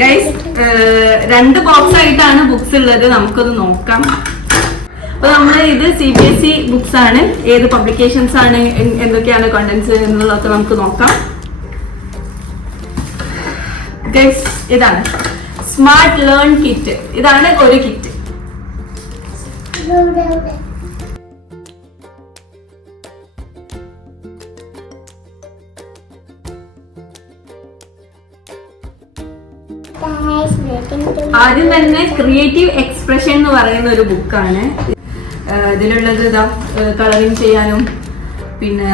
Guys 2 box ആയിട്ടാണ് books ഉള്ളത്. നമുക്കത് നോക്കാം. അപ്പൊ നമ്മള് ഇത് CBSE ബുക്സ് ആണ്. ഏത് പബ്ലിക്കേഷൻസ് ആണ്, എന്തൊക്കെയാണ് കണ്ടന്റ്സ് എന്നുള്ളതൊക്കെ നമുക്ക് നോക്കാം. ഗൈസ് ഇതാണ് സ്മാർട്ട് ലേൺ കിറ്റ്. ഇതാണ് ഒരു കിറ്റ്. ആദ്യം തന്നെ ക്രിയേറ്റീവ് എക്സ്പ്രഷൻ എന്ന് പറയുന്ന ഒരു ബുക്കാണ്. ഇതിലുള്ളത് ഇതാ കളറിങ് ചെയ്യാനും പിന്നെ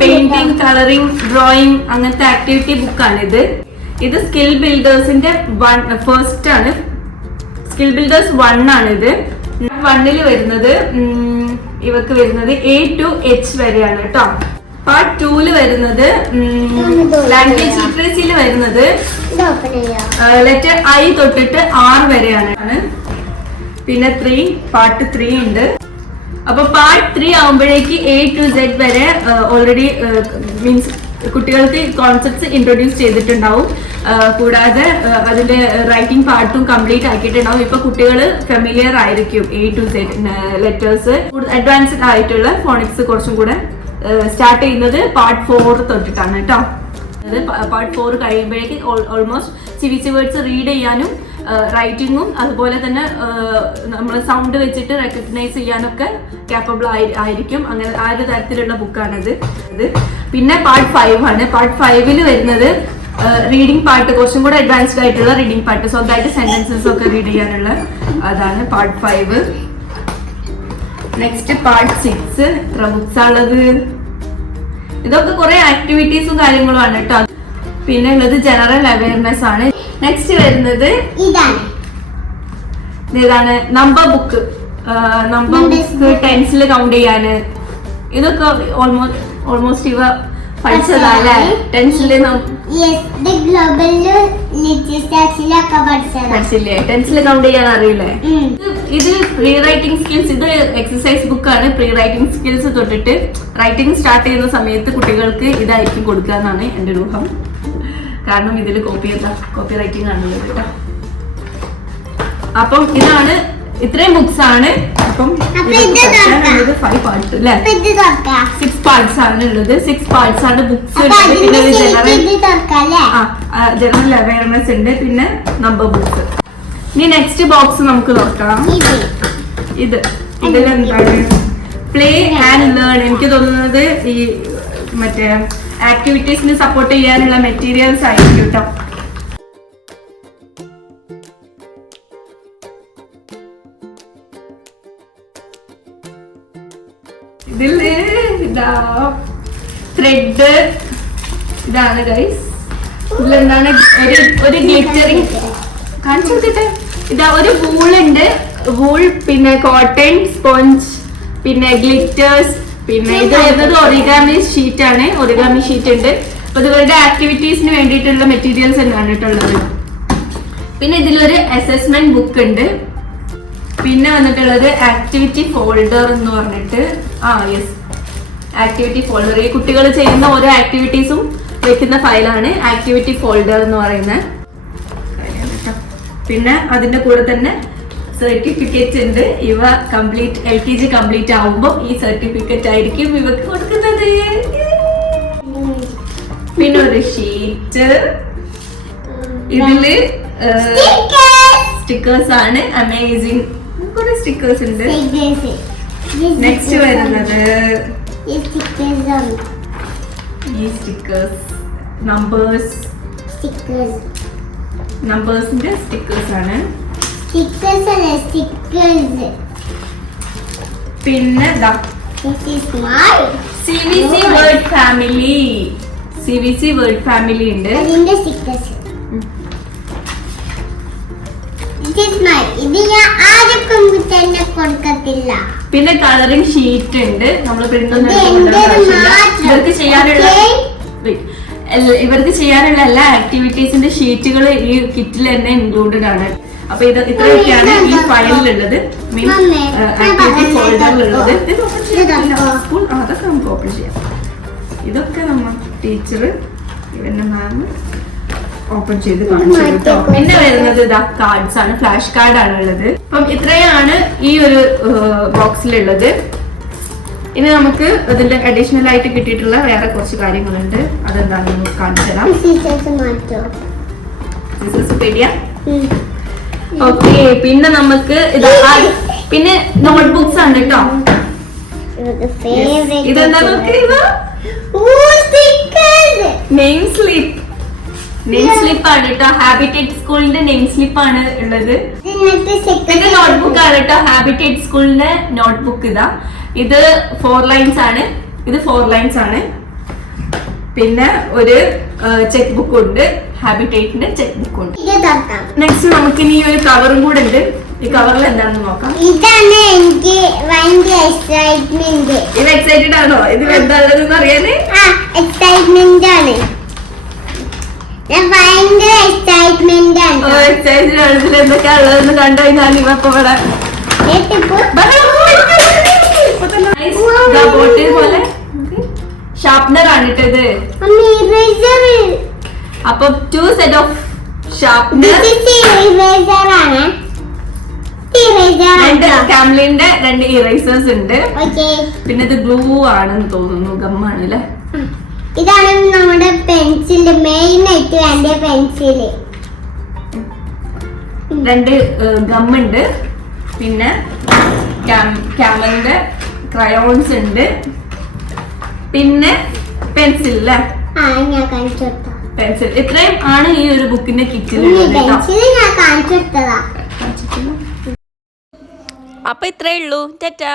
പെയിന്റിങ്, കളറിങ്, ഡ്രോയിങ് അങ്ങനത്തെ ആക്ടിവിറ്റി ബുക്കാണ് ഇത്. ഇത് സ്കിൽ ബിൽഡേഴ്സിന്റെ ഫസ്റ്റ് ആണ്. സ്കിൽ ബിൽഡേഴ്സ് 1 ആണ് ഇത്. 1 വരുന്നത് ഇവർക്ക് വരുന്നത് A to H വരെയാണ് കേട്ടോ. പാർട്ട് 2 വരുന്നത് ലാംഗ്വേജ് ലിറ്ററസിയിൽ വരുന്നത് ലെറ്റർ I തൊട്ടിട്ട് R വരെയാണ്. പിന്നെ പാർട്ട് 3 ഉണ്ട്. അപ്പൊ പാർട്ട് 3 ആവുമ്പോഴേക്ക് A to Z വരെ ഓൾറെഡി മീൻസ് കുട്ടികൾക്ക് കോൺസെപ്റ്റ്സ് ഇൻട്രൊഡ്യൂസ് ചെയ്തിട്ടുണ്ടാവും. കൂടാതെ അതിന്റെ റൈറ്റിംഗ് പാർട്ടും കംപ്ലീറ്റ് ആക്കിയിട്ടുണ്ടാവും. ഇപ്പൊ കുട്ടികൾ ഫെമിലിയർ ആയിരിക്കും A to Z letters. Advanced ആയിട്ടുള്ള ഫോണിക്സ് കുറച്ചും കൂടെ സ്റ്റാർട്ട് ചെയ്യുന്നത് പാർട്ട് 4 തൊട്ടിട്ടാണ് കേട്ടോ. പാർട്ട് 4 കഴിയുമ്പോഴേക്ക് ഓൾമോസ്റ്റ് CBSE വേർഡ്സ് റീഡ് ചെയ്യാനും റൈറ്റിങ്ങും അതുപോലെ തന്നെ നമ്മൾ സൗണ്ട് വെച്ചിട്ട് റെക്കഗ്നൈസ് ചെയ്യാനൊക്കെ കാപ്പബിൾ ആയിരിക്കും. അങ്ങനെ ആ ഒരു തരത്തിലുള്ള ബുക്കാണിത്. പിന്നെ പാർട്ട് 5 ആണ്. പാർട്ട് 5 വരുന്നത് റീഡിംഗ് പാർട്ട്, കുറച്ചും കൂടെ അഡ്വാൻസ്ഡ് ആയിട്ടുള്ള റീഡിംഗ് പാർട്ട്, സ്വന്തമായിട്ട് സെന്റൻസസ് ഒക്കെ റീഡ് ചെയ്യാനുള്ള അതാണ് പാർട്ട് 5. Next part 6. എത്ര ബുക്സ് ഉള്ളത്? ഇതൊക്കെ കുറെ ആക്ടിവിറ്റീസും കാര്യങ്ങളും ആണ് കേട്ടോ. പിന്നെ ഉള്ളത് ജനറൽ അവയർനെസ് ആണ്. നെക്സ്റ്റ് വരുന്നത് ഇതാണ് നമ്പർ ബുക്ക്. നമ്പർ ബുക്ക് ടെൻസിൽ കൗണ്ട് ചെയ്യാന്. ഇതൊക്കെ ഓൾമോസ്റ്റ് ഇവ പഠിച്ചതല്ലേ ടെൻസില്? പഠിച്ചില്ലേ? ടെൻസിൽ കൗണ്ട് ചെയ്യാൻ അറിയില്ലേ? ഇത് പ്രീ റൈറ്റിംഗ് സ്കിൽസ്. ഇത് എക്സസൈസ് ബുക്കാണ്. പ്രീ റൈറ്റിംഗ് സ്കിൽസ് തൊട്ടിട്ട് റൈറ്റിംഗ് സ്റ്റാർട്ട് ചെയ്യുന്ന സമയത്ത് കുട്ടികൾക്ക് ഇതായിരിക്കും കൊടുക്കുക എന്നാണ് എന്റെ ഊഹം. കാരണം ഇതിൽ കോപ്പി റൈറ്റിംഗ് ആണ് കേട്ടോ. അപ്പം ഇതാണ്, ഇത്രയും ബുക്സ് ആണ്. അപ്പം 5 പാർട്ട് അല്ലേ? 6 പാർട്സ് ആണ് ഉള്ളത്. 6 പാർട്സ് ആണ് ബുക്സ് ഉള്ളത്. പിന്നെ ജനറൽ അവയർനെസ് ഉണ്ട്. പിന്നെ നമ്പർ ബുക്സ്. ഇനി നെക്സ്റ്റ് ബോക്സ് നമുക്ക് നോക്കാം. ഇതിലെന്താണ്? Play and learn. എനിക്ക് തോന്നുന്നത് ഈ മറ്റേ ആക്ടിവിറ്റീസിന് സപ്പോർട്ട് ചെയ്യാനുള്ള മെറ്റീരിയൽസ് ആയിരിക്കും കേട്ടോ. ഇതില് ഇതാ ത്രെഡ്. ഇതാണ് ഗൈസ്. ഇതിലെന്താണ്? ഒരു ഗ്ലിറ്ററിങ് കാണിച്ചു കൊടുത്തിട്ട്. ഇതാ ഒരു വൂളുണ്ട്. വൂൾ, പിന്നെ കോട്ടൺ, സ്പോഞ്ച്, പിന്നെ ഗ്ലിറ്റേഴ്സ്. പിന്നെ ഇത് വരുന്നത് ഒറിഗാമി ഷീറ്റ് ആണ്. ഒറിഗാമി ഷീറ്റ് ഉണ്ട്. അപ്പൊ ഇവരുടെ ആക്ടിവിറ്റീസിന് വേണ്ടിയിട്ടുള്ള മെറ്റീരിയൽസ് തന്നെയാണ് കേട്ടുള്ളത്. പിന്നെ ഇതിലൊരു അസസ്മെന്റ് ബുക്ക് ഉണ്ട്. പിന്നെ വന്നിട്ടുള്ളത് ആക്ടിവിറ്റി ഫോൾഡർ എന്ന് പറഞ്ഞിട്ട്. Activity folder. ഈ കുട്ടികൾ ചെയ്യുന്ന ഓരോ ആക്ടിവിറ്റീസും വെക്കുന്ന ഫയലാണ് ആക്ടിവിറ്റി ഫോൾഡർ എന്ന് പറയുന്നത്. പിന്നെ അതിന്റെ കൂടെ തന്നെ സർട്ടിഫിക്കറ്റ് ഉണ്ട്. ഇവ കംപ്ലീറ്റ് LKG കംപ്ലീറ്റ് ആവുമ്പോൾ ഈ സർട്ടിഫിക്കറ്റ് ആയിരിക്കും ഇവർക്ക് കൊടുക്കുന്നത്. പിന്നെ ഒരു ഷീറ്റ്. ഇതില് സ്റ്റിക്കേഴ്സ് ആണ്. അമേസിങ് കുറെ സ്റ്റിക്കേഴ്സ് ഉണ്ട്. നെക്സ്റ്റ് വരുന്നത് ഈ സ്റ്റിക്കേഴ്സ്, നമ്പേഴ്സിന്റെ സ്റ്റിക്കേഴ്സ് ആണ്. പിന്നെ CBSE word family. CBSE word family ഉണ്ട്. പിന്നെ കളറിംഗ് ഷീറ്റ് ഉണ്ട്. നമ്മൾ ഇവർക്ക് ചെയ്യാനുള്ള എല്ലാ ആക്ടിവിറ്റീസിന്റെ ഷീറ്റുകൾ ഈ കിറ്റിൽ തന്നെ ഇൻക്ലൂഡഡ് ആണ്. അപ്പൊ ഇത്രയൊക്കെയാണ് ഈ ഫയലിലുള്ളത്. Means activity ഫോൾഡറിലുള്ളത്. അതൊക്കെ നമുക്ക് ഓപ്പൺ ചെയ്യാം. ഇതൊക്കെ നമ്മ ടീച്ചർ ഇവന്റെ മാം ഓപ്പൺ ചെയ്ത് കാണിച്ചു കേട്ടോ. പിന്നെ വരുന്നത് ഇതാ കാർഡ്സ് ആണ്, ഫ്ലാഷ് കാർഡ് ആണ് ഉള്ളത്. അപ്പം ഇത്രയാണ് ഈ ഒരു ബോക്സിലുള്ളത്. ഇനി നമുക്ക് ഇതിന്റെ അഡീഷണൽ ആയിട്ട് കിട്ടിയിട്ടുള്ള വേറെ കുറച്ച് കാര്യങ്ങളുണ്ട്. അതെന്താണെന്ന് നമുക്ക് കാണിച്ചു തരാം. ഓക്കെ, പിന്നെ നമുക്ക് പിന്നെ നോട്ട്ബുക്സ് ആണ് കേട്ടോ. ഇതെന്താ നോക്കിയ നെയിം സ്ലിപ്പ്. നെയിം സ്ലിപ്പ് ആണ് കേട്ടോ. ഹാബിറ്റേറ്റ് സ്കൂളിന്റെ നെയിം സ്ലിപ്പ് ആണ് ഉള്ളത്. പിന്നെ നോട്ട്ബുക്ക് ആണ് കേട്ടോ. ഹാബിറ്റേറ്റ് സ്കൂളിന്റെ നോട്ട്ബുക്ക് ഇതാ. ഇത് 4 ലൈൻസ് ആണ്. ഇത് 4 ലൈൻസ് ആണ്. പിന്നെ ഒരു ചെക്ക് ബുക്ക് ഉണ്ട്. ഹാബിറ്റേറ്റിന്റെ ചെക്ക് ബുക്ക് ഉണ്ട്. നെക്സ്റ്റ് നമുക്ക് ഇനി ഒരു കവറും കൂടെ ഉണ്ട്. ഈ കവറിൽ എന്താണെന്ന് നോക്കാം. ഇതാണ് എനിക്ക് ഭയങ്കര എക്സൈറ്റ്മെന്റ്. ഇത് എക്സൈറ്റഡ് ആണോ? ഇതിൽ എന്താ ഉള്ളതെന്ന് അറിയാന്? എക്സൈറ്റ്മെന്റ് ആണ്. ഭയങ്കര എക്സൈറ്റ്മെന്റ് ആണ്. എക്സൈറ്റഡ് ആണ്. ഇതിൽ എന്തൊക്കെയാ ഉള്ളതെന്ന് കണ്ടു കഴിഞ്ഞാൽ ഇവ ഇപ്പൊ ഇവിടെ ബോട്ടിൽ പോലെ ഷാർപ്നർ ആണ് ഇട്ടത്. അപ്പൊ 2 സെറ്റ് ഓഫ് ഷാർപ്നർ. കാംലിന്റെ 2 ഇറേസേഴ്സ് ഉണ്ട്. പിന്നെ ഇത് ഗ്ലൂ ആണെന്ന് തോന്നുന്നു. ഗമ്മാണ് അല്ലേ? ഇതാണ് നമ്മുടെ പെൻസില്. മെയിൻ ആയിട്ട് എന്റെ പെൻസില് 2 ഗമ്മുണ്ട്. പിന്നെ ക്യാമലിന്റെ ക്രയോൺസ് ഉണ്ട്. പിന്നെ പെൻസിൽ അല്ലേ? ഞാൻ കാണിച്ചു കൊടുത്ത പെൻസിൽ. ഇത്രയും ആണ് ഈ ഒരു ബുക്കിന്റെ കിറ്റിൽ. ഞാൻ കാണിച്ചു കൊടുത്തതാ. അപ്പൊ ഇത്രേ ഉള്ളൂ. ടാറ്റാ.